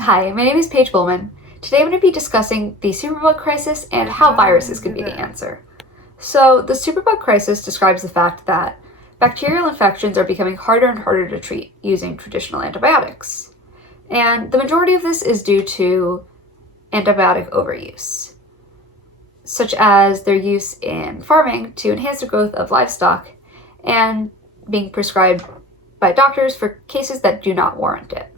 Hi, my name is Paige Bowman. Today I'm going to be discussing the superbug crisis and how viruses could be the answer. So, the superbug crisis describes the fact that bacterial infections are becoming harder and harder to treat using traditional antibiotics. And the majority of this is due to antibiotic overuse, such as their use in farming to enhance the growth of livestock and being prescribed by doctors for cases that do not warrant it.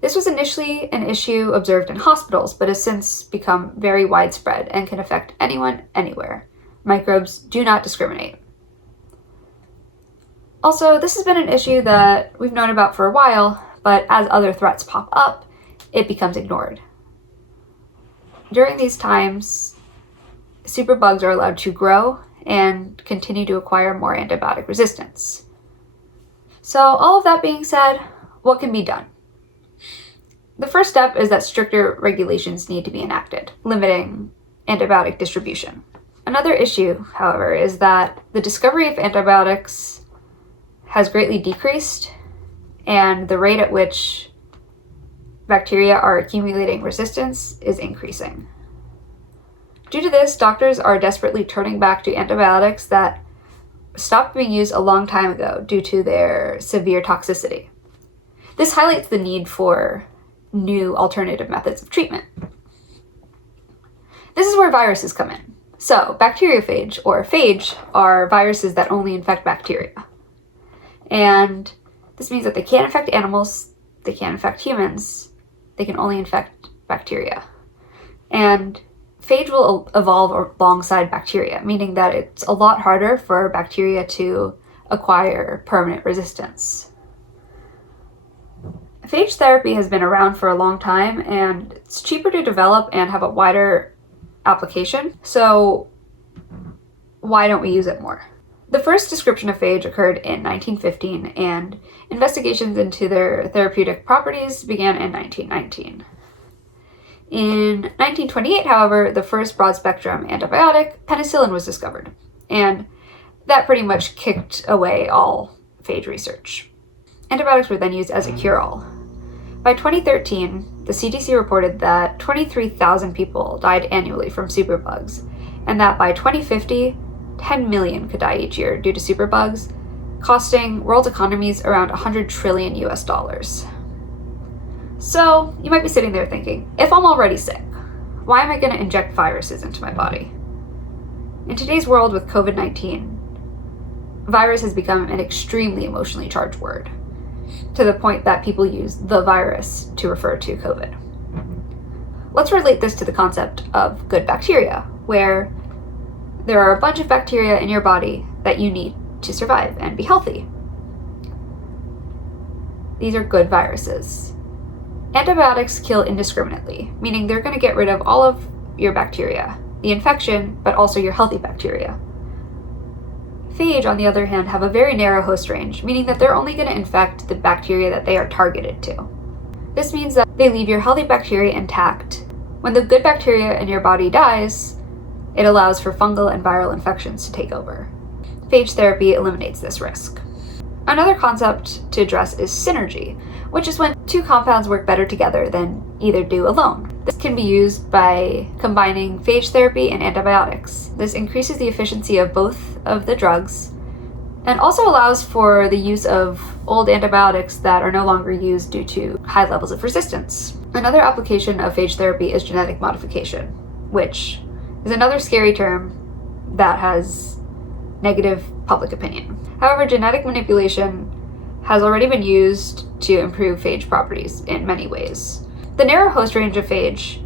This was initially an issue observed in hospitals, but has since become very widespread and can affect anyone, anywhere. Microbes do not discriminate. Also, this has been an issue that we've known about for a while, but as other threats pop up, it becomes ignored. During these times, superbugs are allowed to grow and continue to acquire more antibiotic resistance. So, all of that being said, what can be done? The first step is that stricter regulations need to be enacted, limiting antibiotic distribution. Another issue, however, is that the discovery of antibiotics has greatly decreased, and the rate at which bacteria are accumulating resistance is increasing. Due to this, doctors are desperately turning back to antibiotics that stopped being used a long time ago due to their severe toxicity. This highlights the need for new alternative methods of treatment. This is where viruses come in. So, bacteriophage or phage are viruses that only infect bacteria. And this means that they can't infect animals, they can't infect humans, they can only infect bacteria. And phage will evolve alongside bacteria, meaning that it's a lot harder for bacteria to acquire permanent resistance. Phage therapy has been around for a long time, and it's cheaper to develop and have a wider application, so why don't we use it more? The first description of phage occurred in 1915, and investigations into their therapeutic properties began in 1919. In 1928, however, the first broad-spectrum antibiotic, penicillin, was discovered, and that pretty much kicked away all phage research. Antibiotics were then used as a cure-all. By 2013, the CDC reported that 23,000 people died annually from superbugs, and that by 2050, 10 million could die each year due to superbugs, costing world economies around $100 trillion US. So, you might be sitting there thinking, if I'm already sick, why am I going to inject viruses into my body? In today's world with COVID-19, virus has become an extremely emotionally charged word, to the point that people use the virus to refer to COVID. Let's relate this to the concept of good bacteria, where there are a bunch of bacteria in your body that you need to survive and be healthy. These are good viruses. Antibiotics kill indiscriminately, meaning they're going to get rid of all of your bacteria, the infection, but also your healthy bacteria. Phage, on the other hand, have a very narrow host range, meaning that they're only going to infect the bacteria that they are targeted to. This means that they leave your healthy bacteria intact. When the good bacteria in your body dies, it allows for fungal and viral infections to take over. Phage therapy eliminates this risk. Another concept to address is synergy, which is when two compounds work better together than either do alone. This can be used by combining phage therapy and antibiotics. This increases the efficiency of both of the drugs and also allows for the use of old antibiotics that are no longer used due to high levels of resistance. Another application of phage therapy is genetic modification, which is another scary term that has negative public opinion. However, genetic manipulation has already been used to improve phage properties in many ways. The narrow host range of phage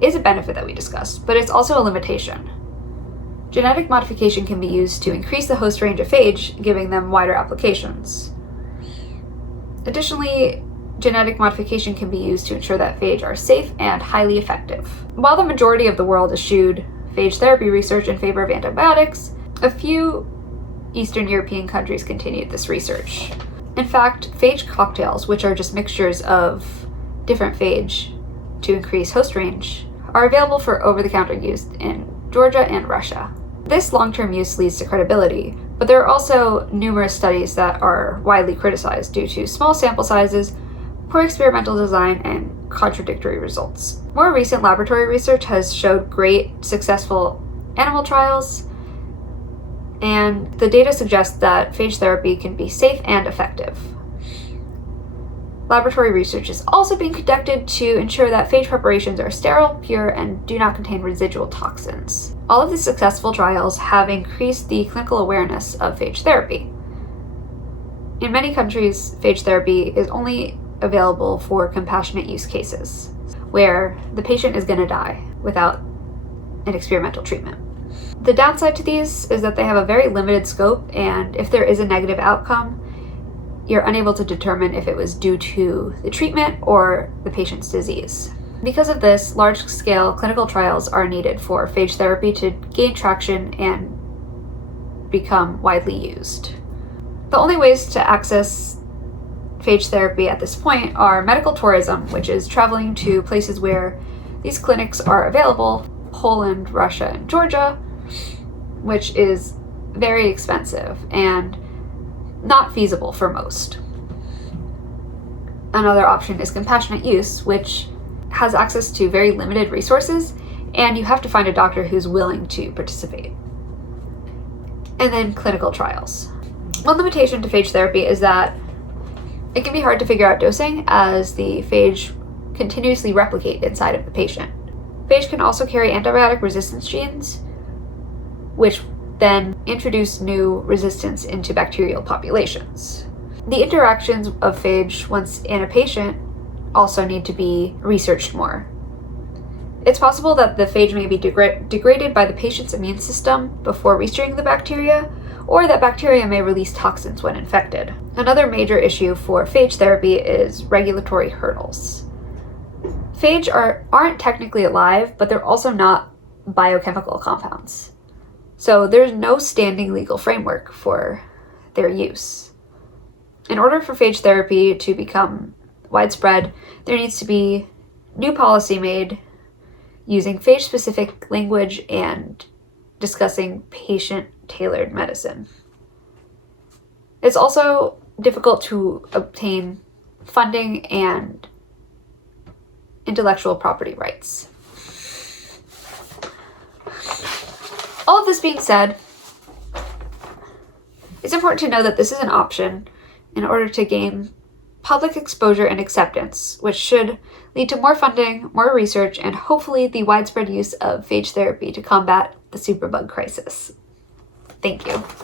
is a benefit that we discussed, but it's also a limitation. Genetic modification can be used to increase the host range of phage, giving them wider applications. Additionally, genetic modification can be used to ensure that phage are safe and highly effective. While the majority of the world eschewed phage therapy research in favor of antibiotics, a few Eastern European countries continued this research. In fact, phage cocktails, which are just mixtures of different phage to increase host range, are available for over-the-counter use in Georgia and Russia. This long-term use leads to credibility, but there are also numerous studies that are widely criticized due to small sample sizes, poor experimental design, and contradictory results. More recent laboratory research has showed great successful animal trials, and the data suggests that phage therapy can be safe and effective. Laboratory research is also being conducted to ensure that phage preparations are sterile, pure, and do not contain residual toxins. All of these successful trials have increased the clinical awareness of phage therapy. In many countries, phage therapy is only available for compassionate use cases, where the patient is going to die without an experimental treatment. The downside to these is that they have a very limited scope, and if there is a negative outcome, you're unable to determine if it was due to the treatment or the patient's disease. Because of this, large-scale clinical trials are needed for phage therapy to gain traction and become widely used. The only ways to access phage therapy at this point are medical tourism, which is traveling to places where these clinics are available, Poland, Russia, and Georgia, which is very expensive and not feasible for most. Another option is compassionate use, which has access to very limited resources, and you have to find a doctor who's willing to participate. And then clinical trials. One limitation to phage therapy is that it can be hard to figure out dosing, as the phage continuously replicate inside of the patient. Phage can also carry antibiotic resistance genes, which then introduce new resistance into bacterial populations. The interactions of phage once in a patient also need to be researched more. It's possible that the phage may be degraded by the patient's immune system before reaching the bacteria, or that bacteria may release toxins when infected. Another major issue for phage therapy is regulatory hurdles. Phage aren't technically alive, but they're also not biochemical compounds. So there's no standing legal framework for their use. In order for phage therapy to become widespread, there needs to be new policy made using phage-specific language and discussing patient-tailored medicine. It's also difficult to obtain funding and intellectual property rights. All of this being said, it's important to know that this is an option in order to gain public exposure and acceptance, which should lead to more funding, more research, and hopefully the widespread use of phage therapy to combat the superbug crisis. Thank you.